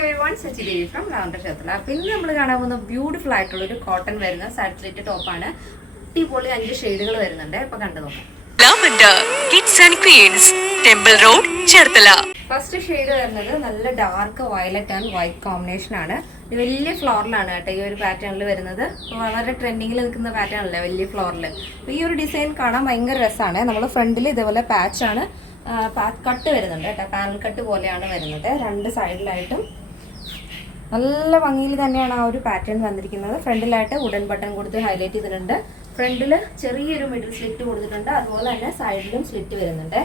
everyone, Sachi Devi from Lavender Shatala. അപ്പോൾ ഇന്ന് നമ്മൾ കാണാൻ പോകുന്ന ബ്യൂട്ടിഫുൾ ആയിട്ടുള്ള ഒരു കോട്ടൺ വരുന്ന സൈഡ് സ്ലിറ്റ് ടോപ്പാണ്. അടിപൊളി 5 ഷെയ്ഡുകൾ വരുന്നുണ്ട്. അപ്പോൾ കണ്ടു നോക്കാം. Lavender Kids and Queens, Temple Road, Cherthala. First shade വരുന്നത് നല്ല dark violet and white combination ആണ്. ഇത് വലിയ ഫ്ലോറിലാണ് കേട്ടോ ഈ ഒരു പാറ്റേണിൽ വരുന്നത്. വളരെ ട്രെൻഡിങ്ങിൽ നിൽക്കുന്ന പാറ്റേൺ അല്ലേ വലിയ ഫ്ലോറിൽ. അപ്പോൾ ഈ ഒരു ഡിസൈൻ കാണാൻ ഭയങ്കര രസമാണ്. നമ്മൾ ഫ്രണ്ടിൽ ഇതേപോലെ പാച്ചാണ് കട്ട് വരുന്നുണ്ട് കേട്ടോ. പാനൽ കട്ട് പോലെയാണ് വരുന്നത്. രണ്ട് സൈഡിലായിട്ടും നല്ല ഭംഗിയിൽ തന്നെയാണ് ആ ഒരു പാറ്റേൺ വന്നിരിക്കുന്നത്. ഫ്രണ്ടിലായിട്ട് വുഡൻ ബട്ടൺ കൊടുത്ത് ഹൈലൈറ്റ് ചെയ്തിട്ടുണ്ട്. ഫ്രണ്ടിൽ ചെറിയൊരു മിഡിൽ സ്ലിറ്റ് കൊടുത്തിട്ടുണ്ട്. അതുപോലെ തന്നെ സൈഡിലും സ്ലിറ്റ് വരുന്നുണ്ട്.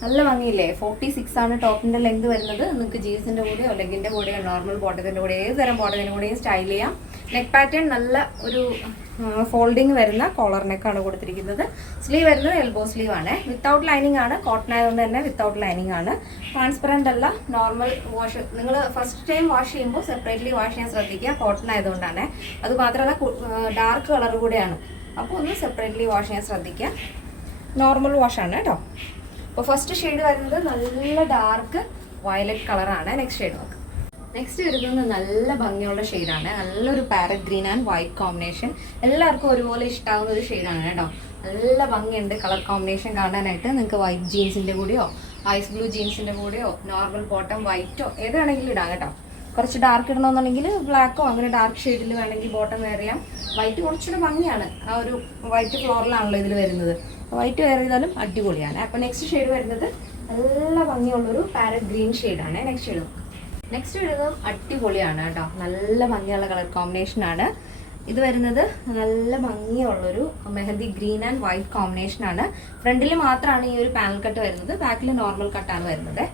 നല്ല ഭംഗിയില്ലേ. 46 ആണ് ടോപ്പിൻ്റെ ലെങ്ത് വരുന്നത്. നിങ്ങൾക്ക് ജീൻസിൻ്റെ കൂടെയോ ലെഗിൻ്റെ കൂടെയോ നോർമൽ ബോട്ടത്തിൻ്റെ കൂടെയോ ഏത് തരം ബോട്ടത്തിൻ്റെ കൂടെയും സ്റ്റൈൽ ചെയ്യാം. നെക്ക് പാറ്റേൺ നല്ല ഒരു ഫോൾഡിങ് വരുന്ന കോളർ നെക്കാണ് കൊടുത്തിരിക്കുന്നത്. സ്ലീവ് വരുന്നത് എൽബോ സ്ലീവ് ആണ്. വിത്തൗട്ട് ലൈനിങ് ആണ്. കോട്ടൺ ആയതുകൊണ്ട് തന്നെ വിത്തൗട്ട് ലൈനിങ് ആണ്. ട്രാൻസ്പെറൻ്റ് അല്ല. നോർമൽ വാഷ് നിങ്ങൾ ഫസ്റ്റ് ടൈം വാഷ് ചെയ്യുമ്പോൾ സെപ്പറേറ്റ്ലി വാഷ് ചെയ്യാൻ ശ്രദ്ധിക്കുക. കോട്ടൺ ആയതുകൊണ്ടാണ്. അത് മാത്രമല്ല ഡാർക്ക് കളർ കൂടെയാണ്. അപ്പോൾ ഒന്ന് സെപ്പറേറ്റ്ലി വാഷ് ചെയ്യാൻ ശ്രദ്ധിക്കുക. നോർമൽ വാഷാണ് കേട്ടോ. അപ്പോൾ ഫസ്റ്റ് ഷെയ്ഡ് വരുന്നത് നല്ല ഡാർക്ക് വയലറ്റ് കളറാണ്. നെക്സ്റ്റ് ഷെയ്ഡ് നോക്കാം. നെക്സ്റ്റ് വരുന്നത് നല്ല ഭംഗിയുള്ള ഷെയ്ഡാണ്. നല്ലൊരു parrot green and white combination. എല്ലാവർക്കും ഒരുപോലെ ഇഷ്ടമാകുന്ന ഒരു ഷെയ്ഡാണ് കേട്ടോ. നല്ല ഭംഗിയുണ്ട് കളർ കോമ്പിനേഷൻ കാണാനായിട്ട്. നിങ്ങൾക്ക് വൈറ്റ് ജീൻസിൻ്റെ കൂടെയോ ഐസ് ബ്ലൂ ജീൻസിൻ്റെ കൂടെയോ നോർമൽ ബോട്ടം വൈറ്റോ ഏത് വേണമെങ്കിലും ഇടാം കേട്ടോ. കുറച്ച് ഡാർക്ക് ഇടണമെന്നുണ്ടെങ്കിൽ ബ്ലാക്കോ അങ്ങനെ ഡാർക്ക് ഷെയ്ഡിൽ വേണമെങ്കിൽ ബോട്ടം വെയർ ചെയ്യാം. വൈറ്റ് കുറച്ചുകൂടെ ഭംഗിയാണ്. ആ ഒരു വൈറ്റ് ഫ്ലോറിലാണല്ലോ ഇതിൽ വരുന്നത്. വൈറ്റ് വെയർ ചെയ്താലും അടിപൊളിയാണ്. അപ്പോൾ നെക്സ്റ്റ് ഷെയ്ഡ് വരുന്നത് നല്ല ഭംഗിയുള്ളൊരു പാരറ്റ് ഗ്രീൻ ഷെയ്ഡാണ്. നെക്സ്റ്റ് ഷെയ്ഡ് നെക്സ്റ്റ് വരുന്നത് അടിപൊളിയാണ് കേട്ടോ. നല്ല ഭംഗിയുള്ള കളർ കോമ്പിനേഷനാണ്. ഇത് വരുന്നത് നല്ല ഭംഗിയുള്ളൊരു മെഹന്തി ഗ്രീൻ ആൻഡ് വൈറ്റ് കോമ്പിനേഷനാണ്. ഫ്രണ്ടിൽ മാത്രമാണ് ഈ ഒരു പാനൽ കട്ട് വരുന്നത്. ബാക്കിൽ നോർമൽ കട്ടാണ് വരുന്നത്.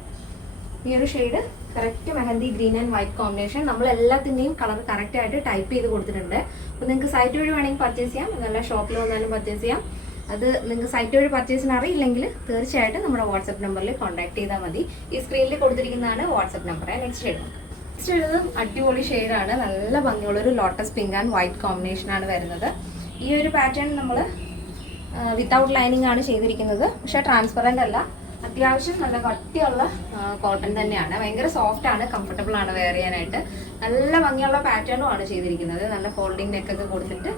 ഈ ഒരു shade correct mehndi green and white combination. നമ്മൾ എല്ലാത്തിൻ്റെയും കളർ കറക്റ്റായിട്ട് ടൈപ്പ് ചെയ്ത് കൊടുത്തിട്ടുണ്ട്. അപ്പോൾ നിങ്ങൾക്ക് സൈറ്റ് വഴി വേണമെങ്കിൽ പർച്ചേസ് ചെയ്യാം. നല്ല ഷോപ്പിൽ വന്നാലും പർച്ചേസ് ചെയ്യാം. അത് നിങ്ങൾക്ക് സൈറ്റ് വഴി പർച്ചേസിന് അറിയില്ലെങ്കിൽ തീർച്ചയായിട്ടും നമ്മുടെ വാട്സപ്പ് നമ്പറിൽ കോൺടാക്ട് ചെയ്താൽ മതി. ഈ സ്ക്രീനിൽ കൊടുത്തിരിക്കുന്നതാണ് വാട്സപ്പ് നമ്പർ. നെക്സ്റ്റ് ഷെയ്ഡ് അടിപൊളി ഷെയ്ഡാണ്. നല്ല ഭംഗിയുള്ളൊരു ലോട്ടസ് പിങ്ക് ആൻഡ് വൈറ്റ് കോമ്പിനേഷനാണ് വരുന്നത്. ഈ ഒരു പാറ്റേൺ നമ്മൾ വിത്തൗട്ട് ലൈനിങ് ആണ് ചെയ്തിരിക്കുന്നത്. പക്ഷേ ട്രാൻസ്പെറൻ്റ് അല്ല. അത്യാവശ്യം നല്ല കട്ടിയുള്ള കോട്ടൺ തന്നെയാണ്. ഭയങ്കര സോഫ്റ്റ് ആണ്. കംഫർട്ടബിൾ ആണ് വെയർ ചെയ്യാനായിട്ട്. നല്ല ഭംഗിയുള്ള പാറ്റേണും ആണ് ചെയ്തിരിക്കുന്നത്. നല്ല ഫോൾഡിങ് നെക്കൊക്കെ കൊടുത്തിട്ട്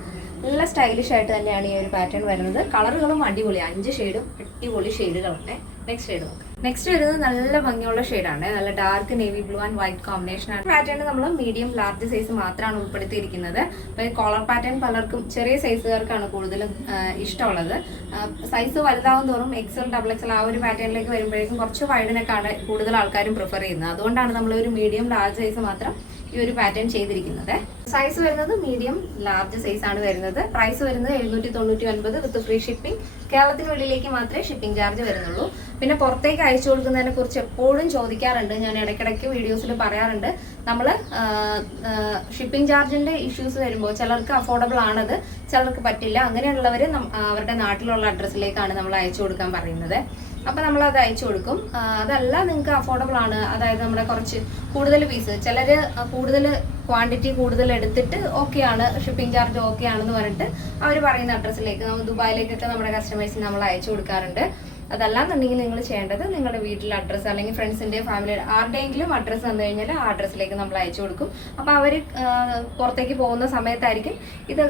നല്ല സ്റ്റൈലിഷ് ആയിട്ട് തന്നെയാണ് ഈ ഒരു പാറ്റേൺ വരുന്നത്. കളറുകളും അടിപൊളി. 5 ഷെയ്ഡും അടിപൊളി ഷെയ്ഡുകളുണ്ട്. നെക്സ്റ്റ് ഷെയ്ഡ് നോക്കാം. നെക്സ്റ്റ് വരുന്നത് നല്ല ഭംഗിയുള്ള ഷെയ്ഡാണ്. നല്ല dark navy blue and white combination ആണ്. പാറ്റേൺ നമ്മൾ മീഡിയം ലാർജ് സൈസ് മാത്രമാണ് ഉൾപ്പെടുത്തിയിരിക്കുന്നത്. അപ്പോൾ ഈ കോളർ പാറ്റേൺ പലർക്കും ചെറിയ സൈസുകാർക്കാണ് കൂടുതലും ഇഷ്ടമുള്ളത്. സൈസ് വലുതാവും തോറും XL XXL ആ ഒരു പാറ്റേണിലേക്ക് വരുമ്പോഴേക്കും കുറച്ച് വൈഡിനൊക്കെയാണ് കൂടുതൽ ആൾക്കാരും പ്രിഫർ ചെയ്യുന്നത്. അതുകൊണ്ടാണ് നമ്മൾ ഒരു മീഡിയം ലാർജ് സൈസ് മാത്രം ഈ ഒരു പാറ്റേൺ ചെയ്തിരിക്കുന്നത്. സൈസ് വരുന്നത് മീഡിയം ലാർജ് സൈസ് ആണ് വരുന്നത്. പ്രൈസ് വരുന്നത് 799 വിത്ത് ഫ്രീ ഷിപ്പിംഗ്. കേരളത്തിന് വെളിയിലേക്ക് മാത്രമേ ഷിപ്പിംഗ് ചാർജ് വരുന്നുള്ളൂ. പിന്നെ പുറത്തേക്ക് അയച്ചു കൊടുക്കുന്നതിനെ കുറിച്ച് എപ്പോഴും ചോദിക്കാറുണ്ട്. ഞാൻ ഇടയ്ക്കിടയ്ക്ക് വീഡിയോസിൽ പറയാറുണ്ട്. നമ്മൾ ഷിപ്പിംഗ് ചാർജിൻ്റെ ഇഷ്യൂസ് വരുമ്പോൾ ചിലർക്ക് അഫോർഡബിൾ ആണത്, ചിലർക്ക് പറ്റില്ല. അങ്ങനെയുള്ളവർ അവരുടെ നാട്ടിലുള്ള അഡ്രസ്സിലേക്കാണ് നമ്മൾ അയച്ചു കൊടുക്കാൻ പറയുന്നത്. അപ്പോൾ നമ്മളത് അയച്ചു കൊടുക്കും. അതല്ല നിങ്ങൾക്ക് അഫോർഡബിൾ ആണ്, അതായത് നമ്മുടെ കുറച്ച് കൂടുതൽ പീസ്, ചിലർ കൂടുതൽ ക്വാണ്ടിറ്റി കൂടുതൽ എടുത്തിട്ട് ഓക്കെയാണ്, ഷിപ്പിംഗ് ചാർജ് ഓക്കെ ആണെന്ന് പറഞ്ഞിട്ട് അവർ പറയുന്ന അഡ്രസ്സിലേക്ക് നമ്മൾ ദുബായിലേക്കൊക്കെ നമ്മുടെ കസ്റ്റമേഴ്സിന് നമ്മൾ അയച്ചു കൊടുക്കാറുണ്ട്. അതല്ലാന്നുണ്ടെങ്കിൽ നിങ്ങൾ ചെയ്യേണ്ടത് നിങ്ങളുടെ വീട്ടിലെ അഡ്രസ്സ് അല്ലെങ്കിൽ ഫ്രണ്ട്സിൻ്റെ ഫാമിലി ആരുടെയെങ്കിലും അഡ്രസ്സ് തന്നു കഴിഞ്ഞാൽ ആ അഡ്രസ്സിലേക്ക് നമ്മൾ അയച്ചു കൊടുക്കും. അപ്പോൾ അവർ പുറത്തേക്ക് പോകുന്ന സമയത്തായിരിക്കും ഇത്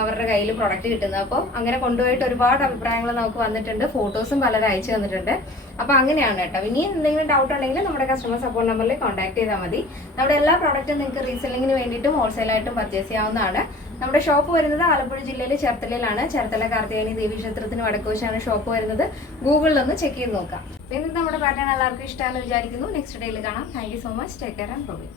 അവരുടെ കയ്യിൽ പ്രൊഡക്റ്റ് കിട്ടുന്നത്. അപ്പോൾ അങ്ങനെ കൊണ്ടുപോയിട്ട് ഒരുപാട് അഭിപ്രായങ്ങൾ നമുക്ക് വന്നിട്ടുണ്ട്. ഫോട്ടോസും പലരും അയച്ചു തന്നിട്ടുണ്ട്. അപ്പോൾ അങ്ങനെയാണ് കേട്ടോ. ഇനിയും എന്തെങ്കിലും ഡൗട്ട് ഉണ്ടെങ്കിൽ നമ്മുടെ കസ്റ്റമർ സപ്പോർട്ട് നമ്പറിൽ കോൺടാക്ട് ചെയ്താൽ മതി. നമ്മുടെ എല്ലാ പ്രോഡക്റ്റും നിങ്ങൾക്ക് റീസെല്ലിങ്ങിന് വേണ്ടിയിട്ടും ഹോൾസെയിലായിട്ടും പർച്ചേസ് ചെയ്യാവുന്നതാണ്. നമ്മുടെ ഷോപ്പ് വരുന്നത് ആലപ്പുഴ ജില്ലയിൽ ചേർത്തലയിലാണ്. ചേർത്തല കാർത്തികേയനി ദേവീ ക്ഷേത്രത്തിന് വടക്കുവശാണ് ഷോപ്പ് വരുന്നത്. ഗൂഗിളിൽ ഒന്ന് ചെക്ക് ചെയ്ത് നോക്കാം. ഇന്നത്തെ നമ്മുടെ പാറ്റേൺ എല്ലാവർക്കും ഇഷ്ടമാണെന്ന് വിചാരിക്കുന്നു. നെക്സ്റ്റ് ഡേയിൽ കാണാം. Thank you so much. Take care and by.